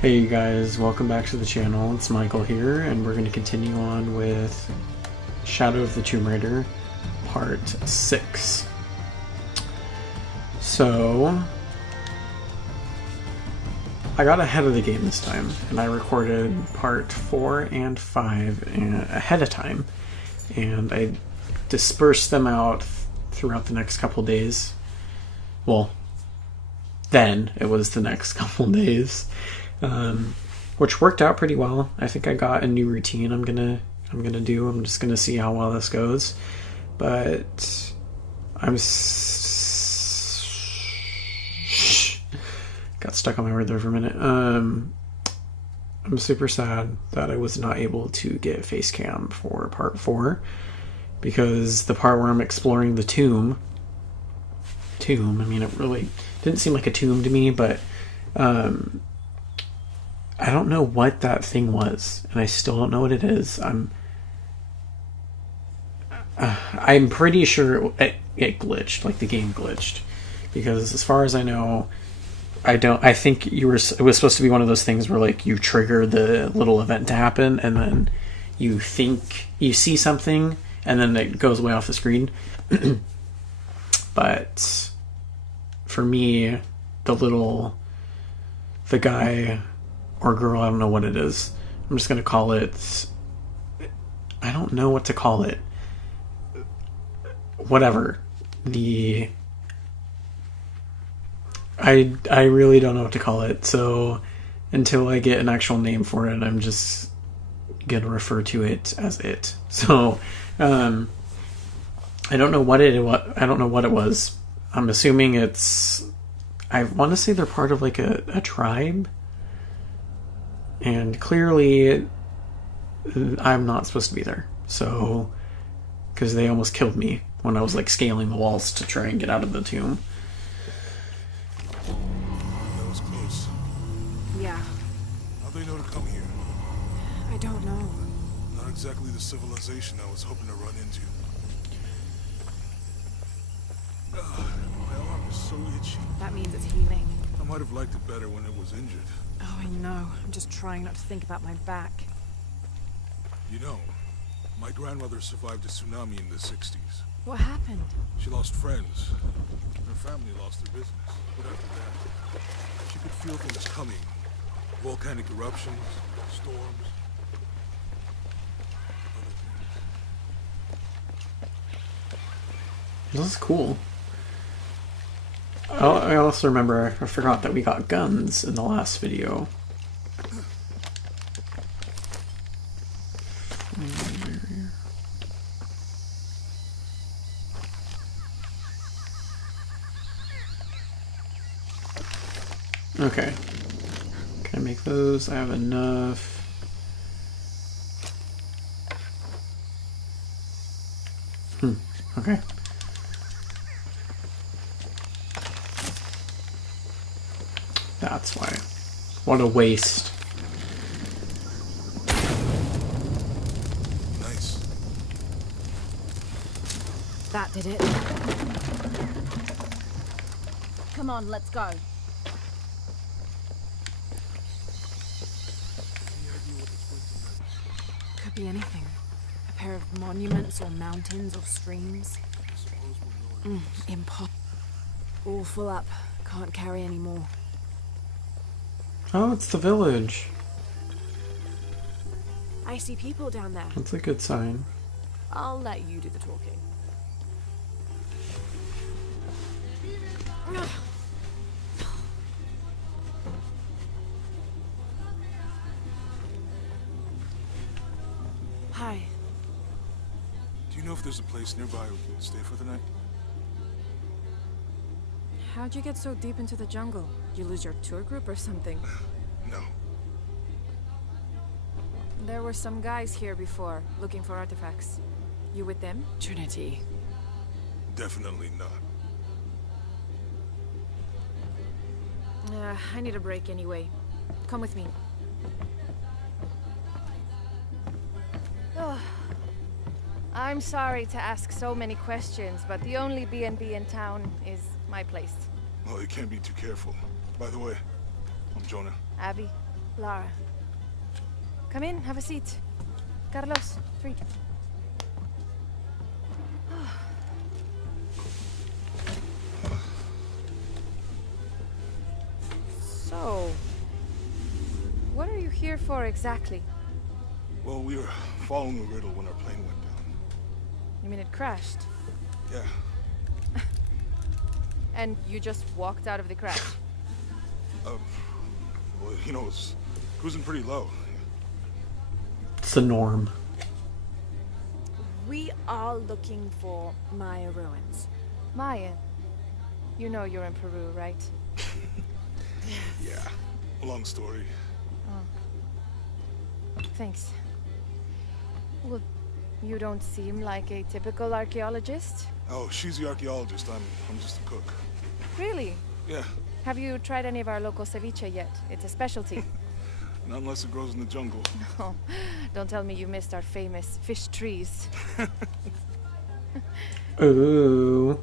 Hey you guys, welcome back to the channel. It's Michael here, and we're going to continue on with Shadow of the Tomb Raider, Part 6. So, I got ahead of the game this time, and I recorded Part 4 and 5 ahead of time, and I dispersed them out throughout the next couple days. Well, then it was the next couple days. Which worked out pretty well. I think I got a new routine I'm gonna do. I'm just gonna see how well this goes, but got stuck on my word there for a minute. I'm super sad that I was not able to get face cam for part 4, because the part where I'm exploring the tomb, I mean, it really didn't seem like a tomb to me, but I don't know what that thing was, and I still don't know what it is. I'm pretty sure it glitched, like the game glitched, because as far as I know, I think it was supposed to be one of those things where like you trigger the little event to happen, and then you think you see something, and then it goes away off the screen. But for me, the guy or girl, I don't know what it is. I'm just gonna call it, I don't know what to call it. Whatever. I really don't know what to call it, so until I get an actual name for it, I'm just gonna refer to it as it. So, I don't know what it was. I'm assuming I want to say they're part of like a tribe. And clearly, I'm not supposed to be there. So, because they almost killed me when I was like scaling the walls to try and get out of the tomb. That was close. Yeah. How'd they know to come here? I don't know. Not exactly the civilization I was hoping to run into. My arm is so itchy. That means it's healing. I might have liked it better when it was injured. Oh, I know. I'm just trying not to think about my back. You know, my grandmother survived a tsunami in the 60s. What happened? She lost friends. Her family lost their business. But after that, she could feel things coming. Volcanic eruptions, storms. This is cool. I also remember, I forgot that we got guns in the last video. Okay. Can I make those? I have enough. Okay. That's why. What a waste. Nice. That did it. Come on, let's go. Could be anything. A pair of monuments or mountains or streams. Impossible. All full up. Can't carry any more. Oh, it's the village. I see people down there. That's a good sign. I'll let you do the talking. Hi. Do you know if there's a place nearby we can stay for the night? How'd you get so deep into the jungle? You lose your tour group or something? No. There were some guys here before, looking for artifacts. You with them? Trinity. Definitely not. I need a break anyway. Come with me. Oh, I'm sorry to ask so many questions, but the only B&B in town is my place. Well, you can't be too careful. By the way, I'm Jonah. Abby. Lara. Come in, have a seat. Carlos, treat. So, what are you here for exactly? Well, we were following a riddle when our plane went down. You mean it crashed? Yeah. And you just walked out of the crash? Well, you know, it's cruising pretty low. It's the norm. We are looking for Maya ruins. Maya, you know you're in Peru, right? Yeah. Long story. Thanks. Well, you don't seem like a typical archaeologist. Oh, she's the archaeologist. I'm just a cook. Really? Yeah. Have you tried any of our local ceviche yet? It's a specialty. Not unless it grows in the jungle. Oh, don't tell me you missed our famous fish trees. Ooh.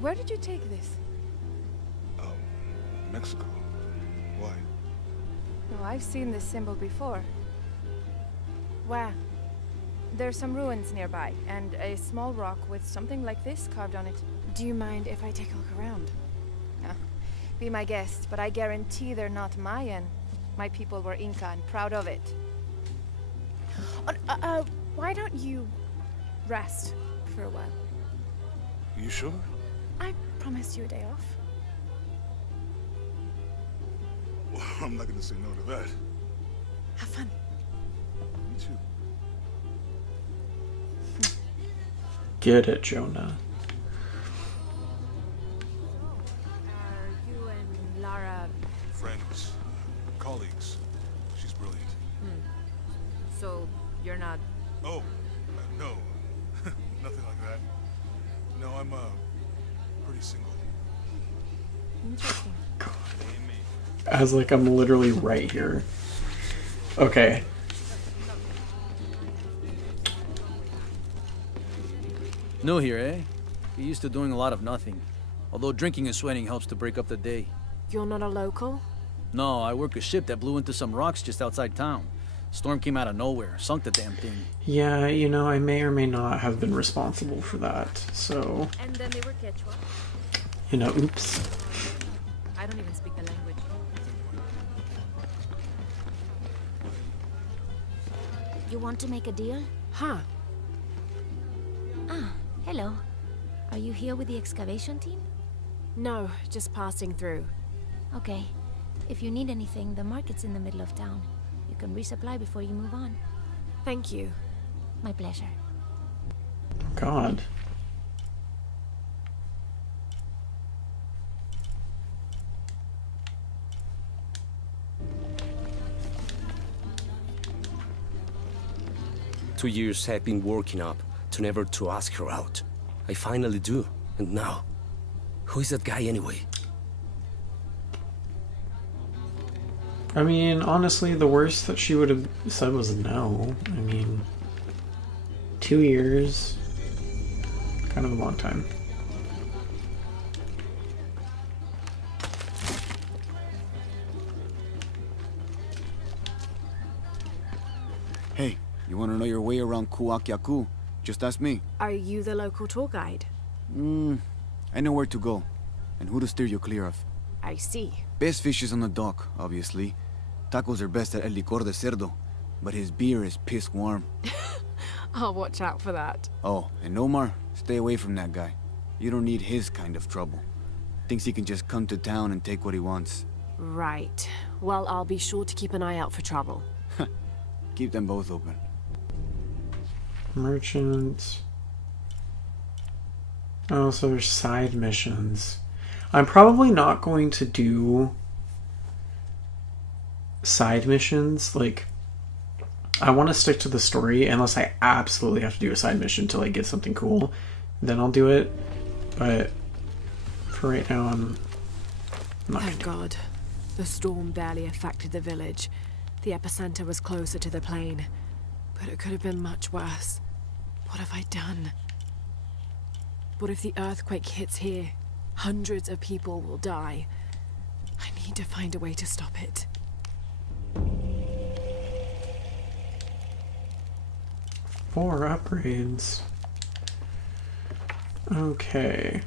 Where did you take this? Mexico. Why? Oh, I've seen this symbol before. Where? There's some ruins nearby, and a small rock with something like this carved on it. Do you mind if I take a look around? Be my guest, but I guarantee they're not Mayan. My people were Inca and proud of it. Why don't you rest for a while? You sure? I promised you a day off. Well, I'm not gonna say no to that. Have fun. Me too. Get it, Jonah. Are you and Lara... Friends. Colleagues. She's brilliant. So, you're not... Oh, no. Nothing like that. No, I'm, pretty single. Interesting. As like I'm literally right here. Okay. New here, eh? You're used to doing a lot of nothing. Although drinking and sweating helps to break up the day. You're not a local? No, I work a ship that blew into some rocks just outside town. Storm came out of nowhere, sunk the damn thing. Yeah, you know, I may or may not have been responsible for that, so... And then they were Quechua. You know, oops. I don't even speak the language. You want to make a deal? Huh. Ah, hello. Are you here with the excavation team? No, just passing through. Okay. If you need anything, the market's in the middle of town. You can resupply before you move on. Thank you. My pleasure. God. Two years I've been working up to never to ask her out. I finally do, and now, who is that guy anyway? I mean, honestly, the worst that she would have said was no. I mean, 2 years, kind of a long time. Hey, you want to know your way around Kuakyaku? Just ask me. Are you the local tour guide? I know where to go, and who to steer you clear of. I see. Best fish is on the dock, obviously. Tacos are best at El Licor de Cerdo, but his beer is piss warm. I'll watch out for that. Oh, and Omar, stay away from that guy. You don't need his kind of trouble. Thinks he can just come to town and take what he wants. Right. Well, I'll be sure to keep an eye out for trouble. Keep them both open. Merchant. Oh, so there's side missions. I'm probably not going to do side missions. Like, I want to stick to the story unless I absolutely have to do a side mission to like get something cool. Then I'll do it. But for right now, I'm not. Thank God. The storm barely affected the village. The epicenter was closer to the plain. But it could have been much worse. What have I done? But if the earthquake hits here, hundreds of people will die. I need to find a way to stop it. Four upgrades. Okay.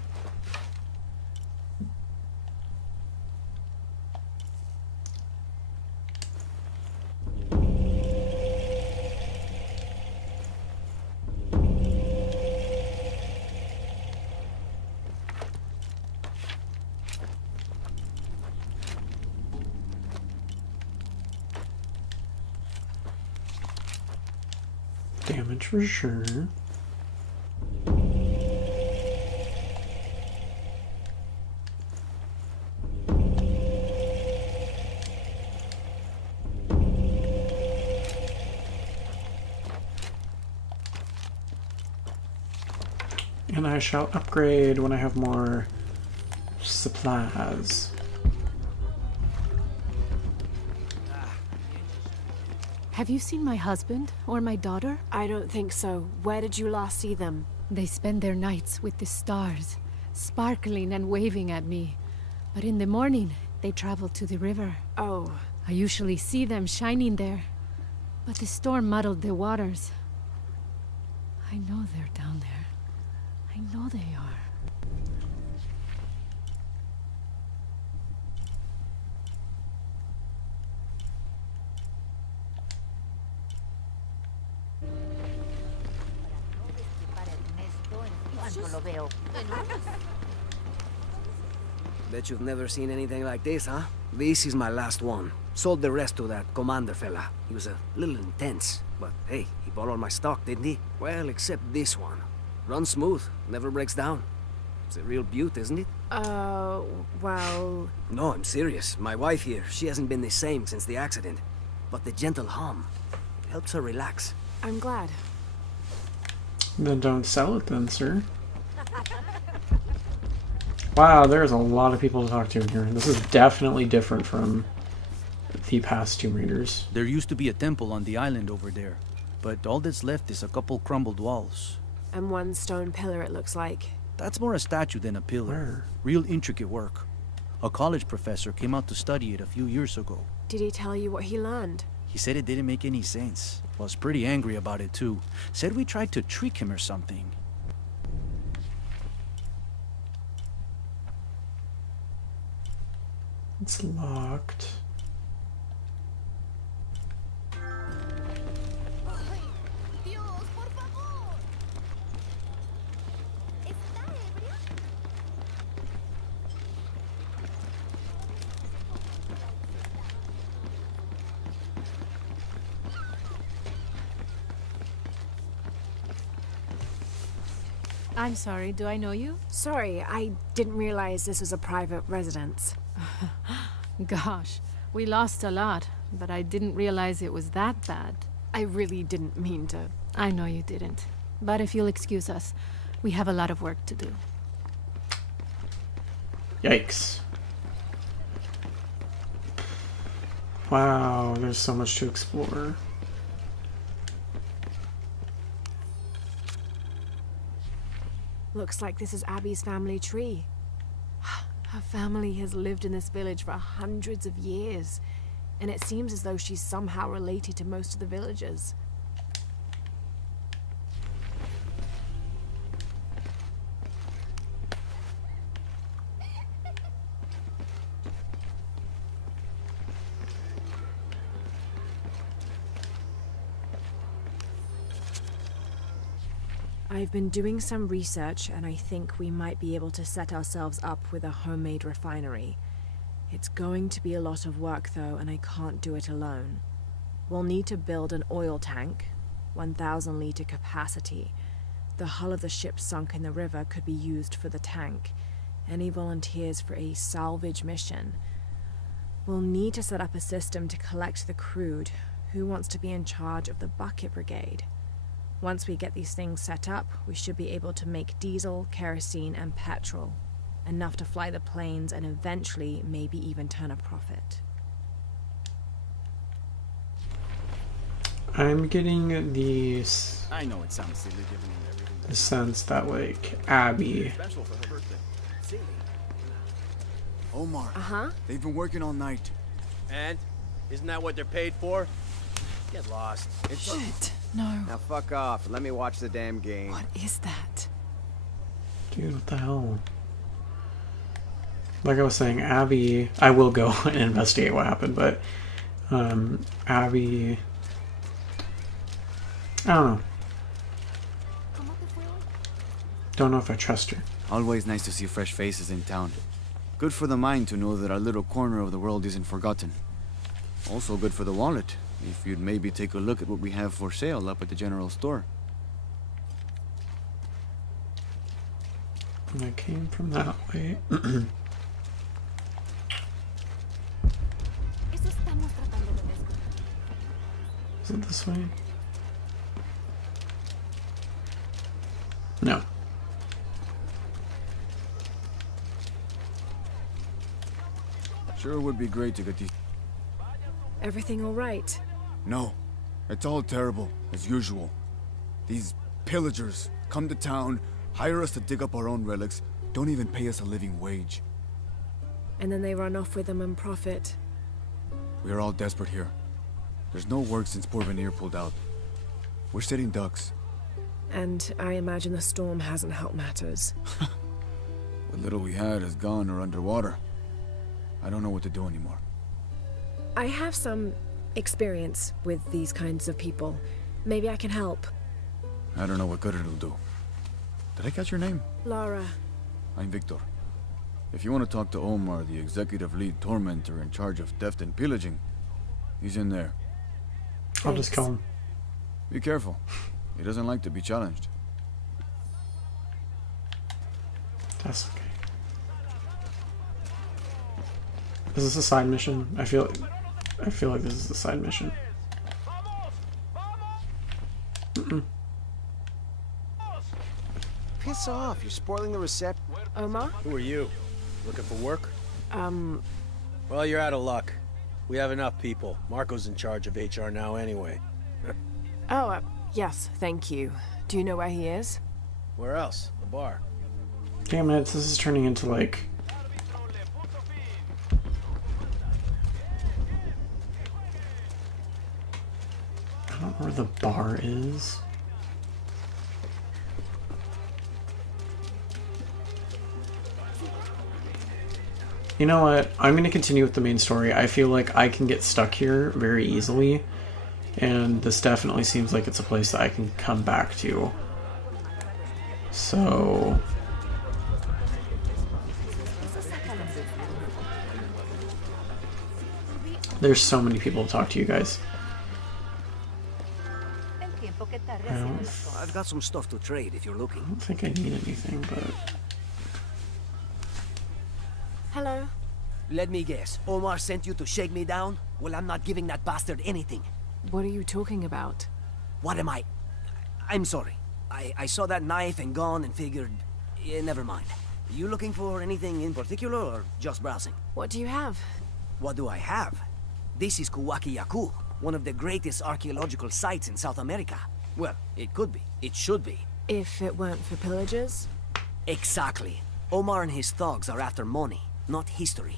Damage for sure. And I shall upgrade when I have more supplies. Have you seen my husband or my daughter? I don't think so. Where did you last see them? They spend their nights with the stars, sparkling and waving at me. But in the morning, they travel to the river. Oh. I usually see them shining there. But the storm muddled the waters. I know they're down there. I know they are. Bet you've never seen anything like this, huh? This is my last one. Sold the rest to that commander fella. He was a little intense, but hey, he bought all my stock, didn't he? Well, except this one. Runs smooth, never breaks down. It's a real beaut, isn't it? Well... No, I'm serious. My wife here, she hasn't been the same since the accident. But the gentle hum helps her relax. I'm glad. Then don't sell it then, sir. Wow, there's a lot of people to talk to in here. This is definitely different from the past Tomb Raiders. There used to be a temple on the island over there, but all that's left is a couple crumbled walls. And one stone pillar, it looks like. That's more a statue than a pillar. Where? Real intricate work. A college professor came out to study it a few years ago. Did he tell you what he learned? He said it didn't make any sense. Was pretty angry about it too. Said we tried to trick him or something. It's locked. I'm sorry, do I know you? Sorry, I didn't realize this was a private residence. Gosh, we lost a lot, but I didn't realize it was that bad. I really didn't mean to. I know you didn't. But if you'll excuse us, we have a lot of work to do. Yikes. Wow, there's so much to explore. Looks like this is Abby's family tree. Her family has lived in this village for hundreds of years, and it seems as though she's somehow related to most of the villagers. I've been doing some research, and I think we might be able to set ourselves up with a homemade refinery. It's going to be a lot of work, though, and I can't do it alone. We'll need to build an oil tank, 1,000-liter capacity. The hull of the ship sunk in the river could be used for the tank. Any volunteers for a salvage mission? We'll need to set up a system to collect the crude. Who wants to be in charge of the bucket brigade? Once we get these things set up, we should be able to make diesel, kerosene, and petrol. Enough to fly the planes and eventually maybe even turn a profit. I'm getting these. I know it sounds silly giving him everything the sense that like Abby. Omar. Uh-huh. They've been working all night. And? Isn't that what they're paid for? Get lost. Shit. No. Now fuck off and let me watch the damn game. What is that? Dude, what the hell? Like I was saying, Abby, I will go and investigate what happened, but Abby, I don't know. Don't know if I trust her. Always nice to see fresh faces in town. Good for the mind to know that our little corner of the world isn't forgotten. Also good for the wallet, if you'd maybe take a look at what we have for sale up at the general store. And I came from that way. Is it this way? No. Sure would be great to get these... Everything all right? No. It's all terrible, as usual. These pillagers come to town, hire us to dig up our own relics, don't even pay us a living wage. And then they run off with them and profit. We are all desperate here. There's no work since Porvenir pulled out. We're sitting ducks. And I imagine the storm hasn't helped matters. What little we had is gone or underwater. I don't know what to do anymore. I have some experience with these kinds of people. Maybe I can help. I don't know what good it'll do. Did I catch your name? Lara. I'm Victor. If you want to talk to Omar, the executive lead tormentor in charge of theft and pillaging, he's in there. I'll just kill him. Be careful. He doesn't like to be challenged. That's okay. Is this a side mission? I feel like this is a side mission. Piss off, you're spoiling the reception. Omar? Who are you? Looking for work? Um, Well, you're out of luck. We have enough people. Marco's in charge of HR now anyway. yes, thank you. Do you know where he is? Where else? The bar. Damn it, this is turning into like... I don't know where the bar is. You know what? I'm going to continue with the main story. I feel like I can get stuck here very easily, and this definitely seems like it's a place that I can come back to. So... There's so many people to talk to, you guys. I've got some stuff to trade if you're looking. I don't think I need anything, but... Hello? Let me guess. Omar sent you to shake me down? Well, I'm not giving that bastard anything. What are you talking about? What am I? I'm sorry. I saw that knife and gun and figured... never mind. You looking for anything in particular or just browsing? What do you have? What do I have? This is Kuwaki Yaku, one of the greatest archaeological sites in South America. Well, it could be. It should be. If it weren't for pillagers? Exactly. Omar and his thugs are after money, not history.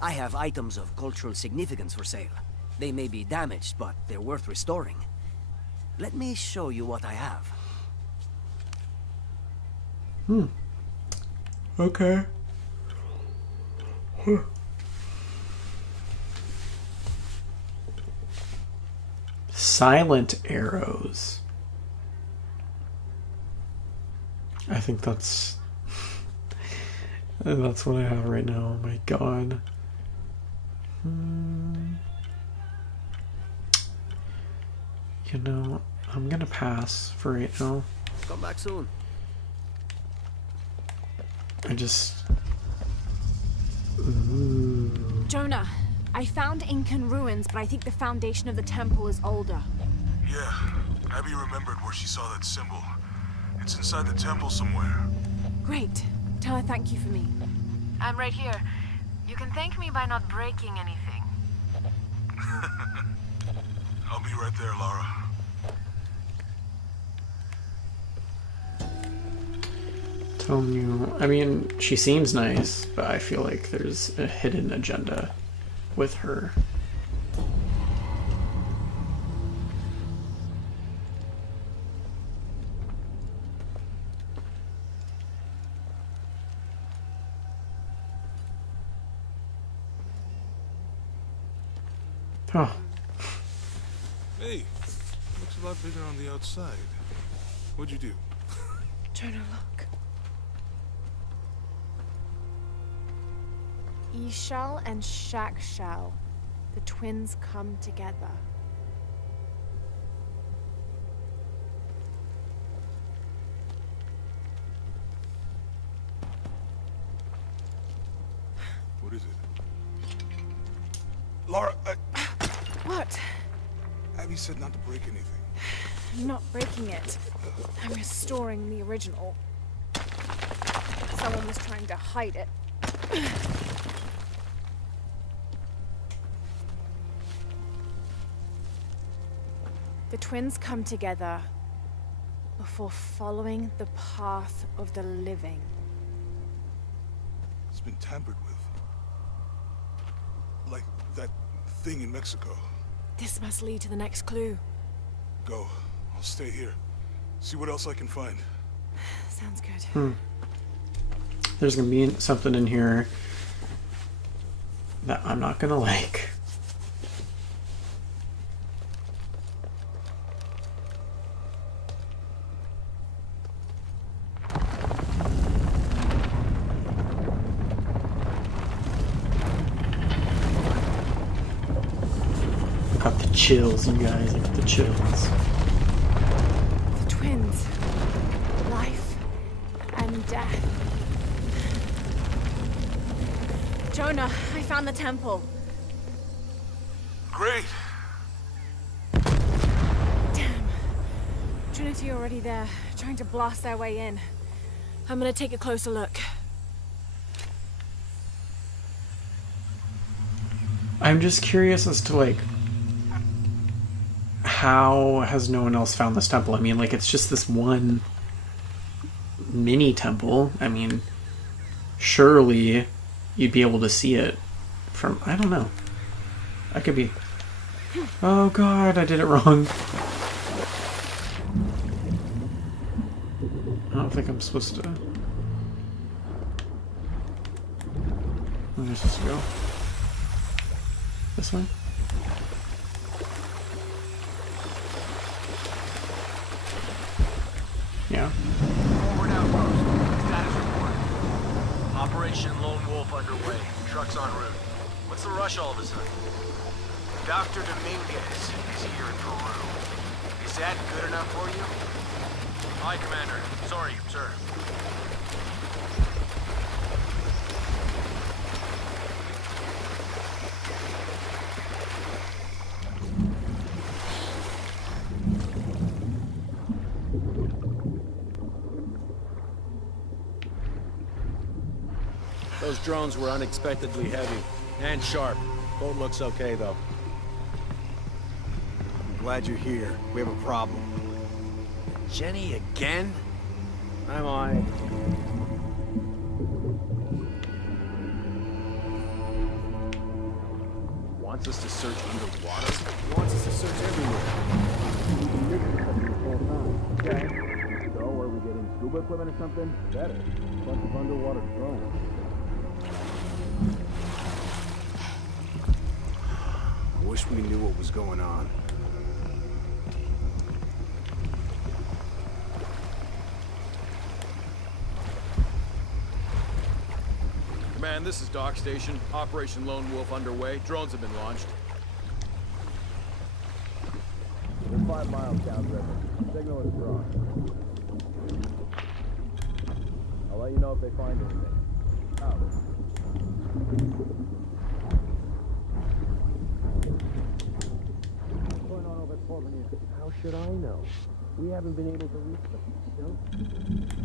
I have items of cultural significance for sale. They may be damaged, but they're worth restoring. Let me show you what I have. Okay. Silent arrows. I think that's what I have right now. Oh my god. You know, I'm gonna pass for right now. Come back soon. I just... Ooh. Jonah, I found Incan ruins, but I think the foundation of the temple is older. Yeah, Abby remembered where she saw that symbol. It's inside the temple somewhere. Great. Tell her thank you for me. I'm right here. You can thank me by not breaking anything. I'll be right there, Lara. Telling you, I mean, she seems nice, but I feel like there's a hidden agenda with her. Oh. Hey, looks a lot bigger on the outside. What'd you do? Jonah, look. Ishal and Shakshal, the twins come together. What is it? Laura, What? Abby said not to break anything. I'm not breaking it. I'm restoring the original. Someone was trying to hide it. The twins come together before following the path of the living. It's been tampered with. Like that thing in Mexico. This must lead to the next clue. Go. I'll stay here. See what else I can find. Sounds good. There's gonna be something in here that I'm not gonna like. Got the chills, you guys. I got the chills. The twins. Life and death. Jonah, I found the temple. Great! Damn. Trinity already there, trying to blast their way in. I'm gonna take a closer look. I'm just curious as to, like, how has no one else found this temple? I mean, like, it's just this one mini temple. I mean, surely you'd be able to see it from, I don't know. I could be... Oh god, I did it wrong. I don't think I'm supposed to... Where am I supposed to go? This way? Yeah. Forward outpost. Status report. Operation Lone Wolf underway. Trucks en route. What's the rush all of a sudden? Dr. Dominguez is here in Peru. Is that good enough for you? Hi, Commander. Sorry, sir. Those drones were unexpectedly heavy and sharp. Boat looks okay, though. I'm glad you're here. We have a problem. Jenny again? I'm on it. Wants us to search underwater? He wants us to search everywhere. Okay. So, are we getting scuba equipment or something? Better. A bunch of underwater drones. I wish we knew what was going on. Command, this is Dock Station. Operation Lone Wolf underway. Drones have been launched. We're 5 miles downriver. Signal is strong. I'll let you know if they find anything. Out. What's going on over at Fort Rainier? How should I know? We haven't been able to reach them. Still?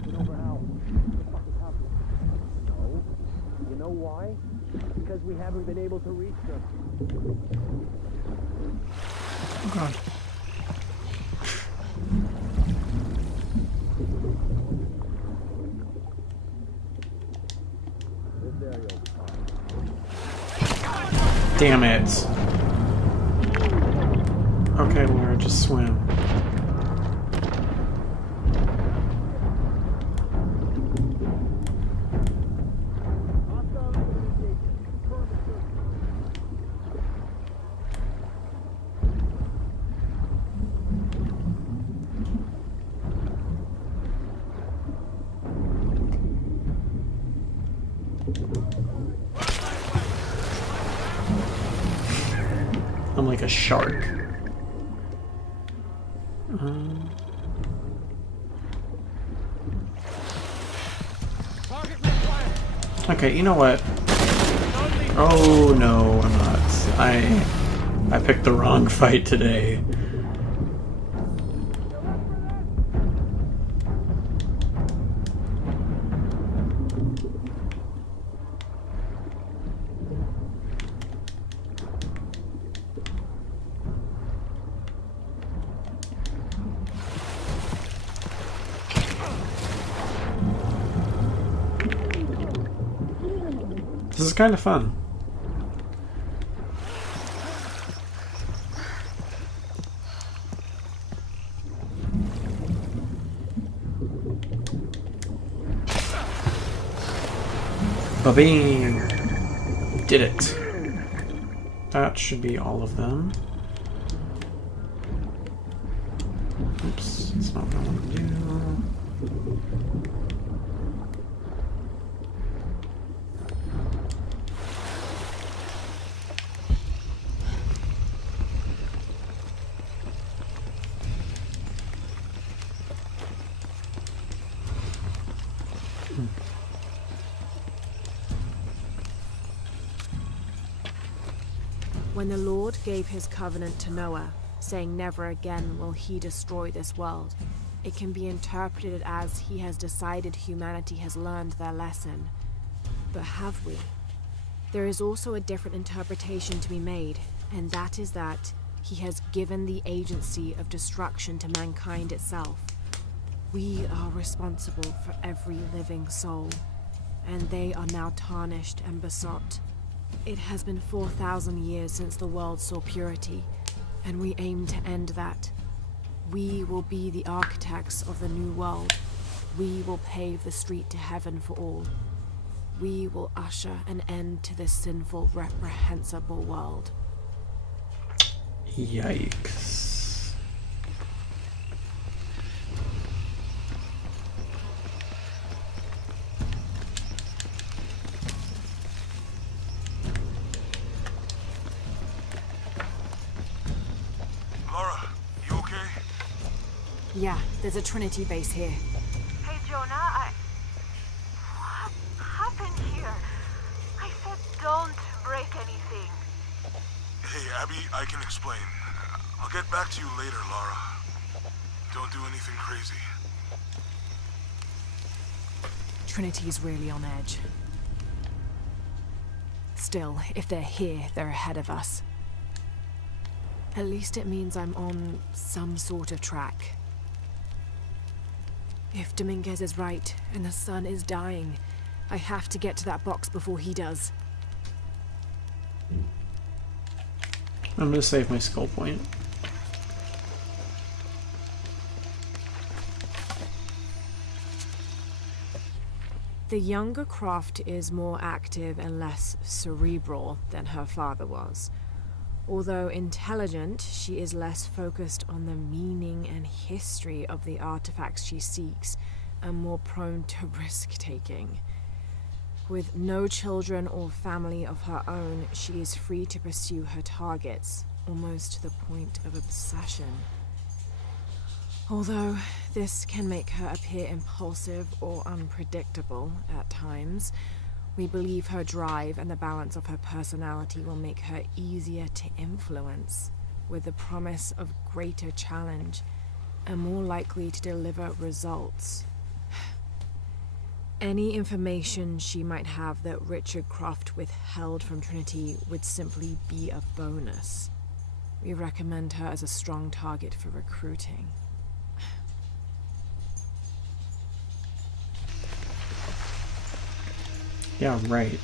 Get over how? What the fuck is happening? No. You know why? Because we haven't been able to reach them. Oh god. Damn it. Okay, Laura, just swim. I'm like a shark. Okay, you know what? Oh no, I'm not. I picked the wrong fight today. This is kind of fun. Ba-bing! Did it. That should be all of them. Oops, that's not what I want to do. When the Lord gave his covenant to Noah, saying never again will he destroy this world, it can be interpreted as he has decided humanity has learned their lesson. But have we? There is also a different interpretation to be made, and that is that he has given the agency of destruction to mankind itself. We are responsible for every living soul, and they are now tarnished and besought. It has been 4,000 years since the world saw purity, and we aim to end that. We will be the architects of the new world. We will pave the street to heaven for all. We will usher an end to this sinful, reprehensible world. Yikes. Yeah, there's a Trinity base here. Hey, Jonah, what happened here? I said don't break anything. Hey, Abby, I can explain. I'll get back to you later, Lara. Don't do anything crazy. Trinity's really on edge. Still, if they're here, they're ahead of us. At least it means I'm on some sort of track. If Dominguez is right, and the sun is dying, I have to get to that box before he does. I'm gonna save my skull point. The younger Croft is more active and less cerebral than her father was. Although intelligent, she is less focused on the meaning and history of the artifacts she seeks, and more prone to risk-taking. With no children or family of her own, she is free to pursue her targets, almost to the point of obsession. Although this can make her appear impulsive or unpredictable at times, we believe her drive and the balance of her personality will make her easier to influence, with the promise of greater challenge, and more likely to deliver results. Any information she might have that Richard Croft withheld from Trinity would simply be a bonus. We recommend her as a strong target for recruiting. Yeah, right.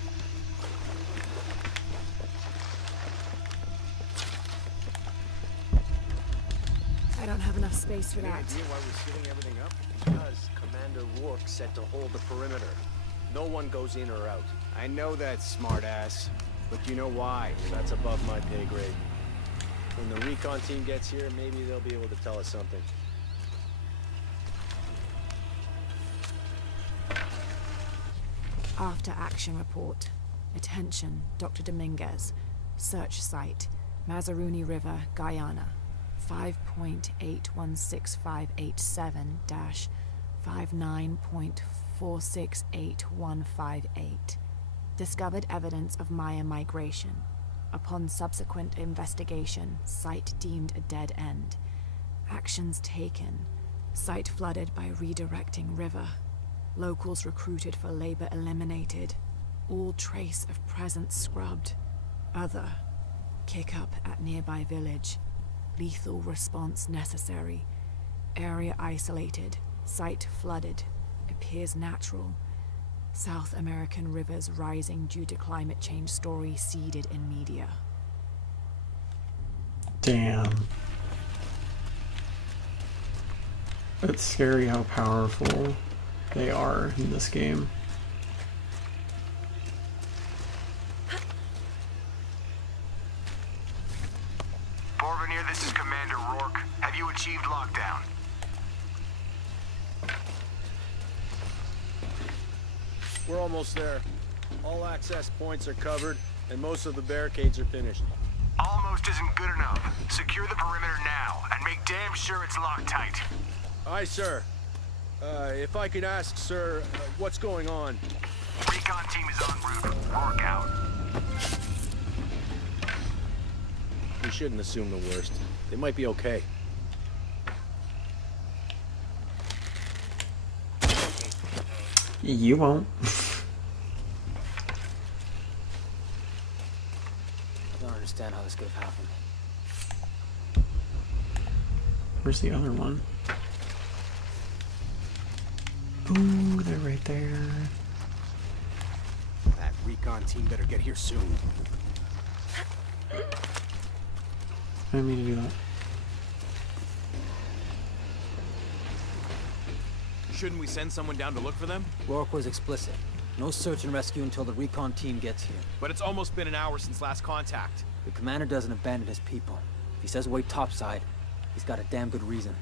I don't have enough space for Any that. idea why we're sealing everything up? Because Commander Rourke said to hold the perimeter. No one goes in or out. I know that, smartass. But you know why? That's above my pay grade. When the recon team gets here, maybe they'll be able to tell us something. After action report. Attention, Dr. Dominguez. Search site, Mazaruni River, Guyana. 5.816587-59.468158. Discovered evidence of Maya migration. Upon subsequent investigation, site deemed a dead end. Actions taken. Site flooded by redirecting river. Locals recruited for labor eliminated. All trace of presence scrubbed. Other. Kick up at nearby village. Lethal response necessary. Area isolated. Site flooded. Appears natural. South American rivers rising due to climate change story seeded in media. Damn. It's scary how powerful they are in this game. Porvenir, this is Commander Rourke. Have you achieved lockdown? We're almost there. All access points are covered, and most of the barricades are finished. Almost isn't good enough. Secure the perimeter now, and make damn sure it's locked tight. Aye, sir. If I could ask, sir, what's going on? Recon team is en route. Rourke out. We shouldn't assume the worst. They might be okay. You won't. I don't understand how this could have happened. Where's the other one? Ooh, they're right there. That recon team better get here soon. I didn't mean to do that. Shouldn't we send someone down to look for them? Rourke was explicit. No search and rescue until the recon team gets here. But it's almost been an hour since last contact. The commander doesn't abandon his people. If he says wait topside, he's got a damn good reason.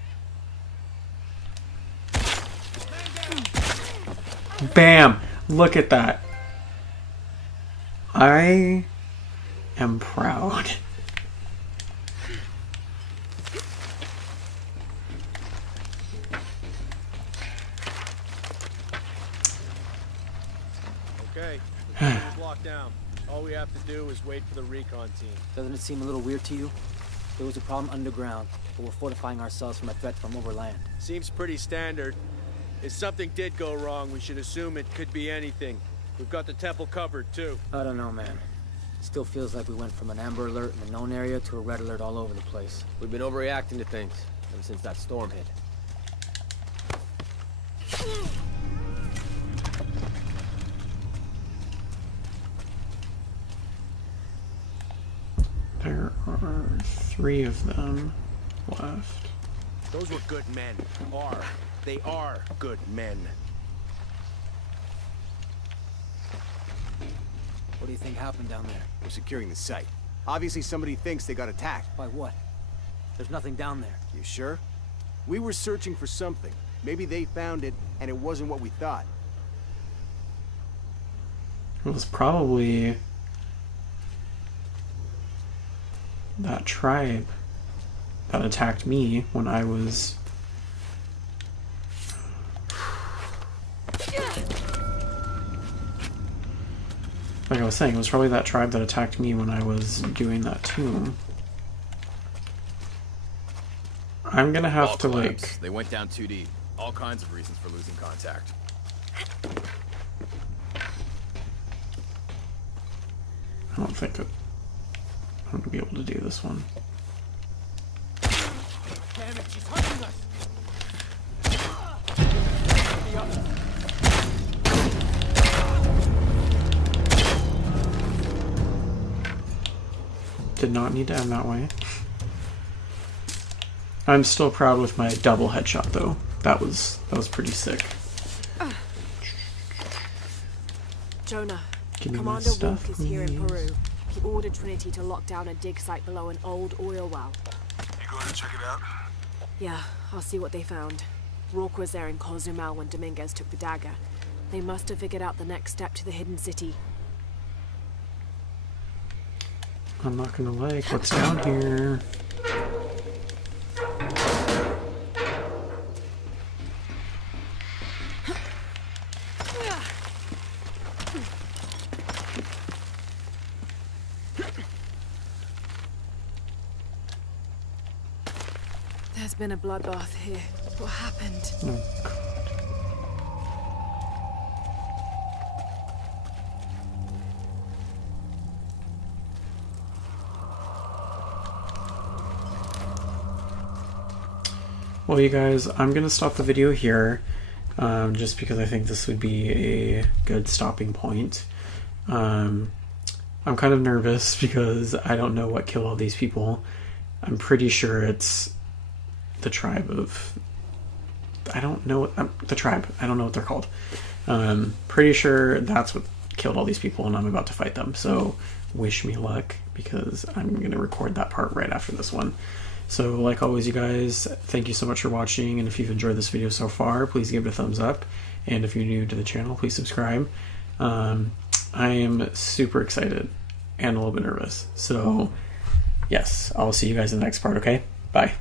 Bam! Look at that. I am proud. Okay, the perimeter's locked down. All we have to do is wait for the recon team. Doesn't it seem a little weird to you? There was a problem underground, but we're fortifying ourselves from a threat from overland. Seems pretty standard. If something did go wrong, we should assume it could be anything. We've got the temple covered, too. I don't know, man. It still feels like we went from an amber alert in the known area to a red alert all over the place. We've been overreacting to things ever since that storm hit. There are 3 of them left. Those were good men. They are good men. What do you think happened down there? We're securing the site. Obviously somebody thinks they got attacked. By what? There's nothing down there. You sure? We were searching for something. Maybe they found it, and it wasn't what we thought. It was probably that tribe that attacked me when I was... Like I was saying, it was probably that tribe that attacked me when I was doing that tomb. I'm gonna have to, like... They went down too deep. All kinds of reasons for losing contact. I don't think that I'm gonna be able to do this one. Damn it, she's hunting us! Did not need to end that way. I'm still proud with my double headshot though. That was pretty sick. Jonah, Give me my Commander stuff, Wolf is here in please. Peru. He ordered Trinity to lock down a dig site below an old oil well. You going to check it out? Yeah, I'll see what they found. Rourke was there in Cozumel when Dominguez took the dagger. They must have figured out the next step to the hidden city. I'm not gonna like what's down here. There's been a bloodbath here. What happened? Oh, God. Well, you guys, I'm gonna stop the video here, just because I think this would be a good stopping point. I'm kind of nervous because I don't know what killed all these people. I'm pretty sure it's the tribe of... I don't know what... the tribe. I don't know what they're called. Pretty sure that's what killed all these people, and I'm about to fight them. So wish me luck, because I'm going to record that part right after this one. So like always, you guys, thank you so much for watching, and if you've enjoyed this video so far, please give it a thumbs up, and if you're new to the channel, please subscribe. I am super excited and a little bit nervous. So yes, I'll see you guys in the next part, okay? Bye.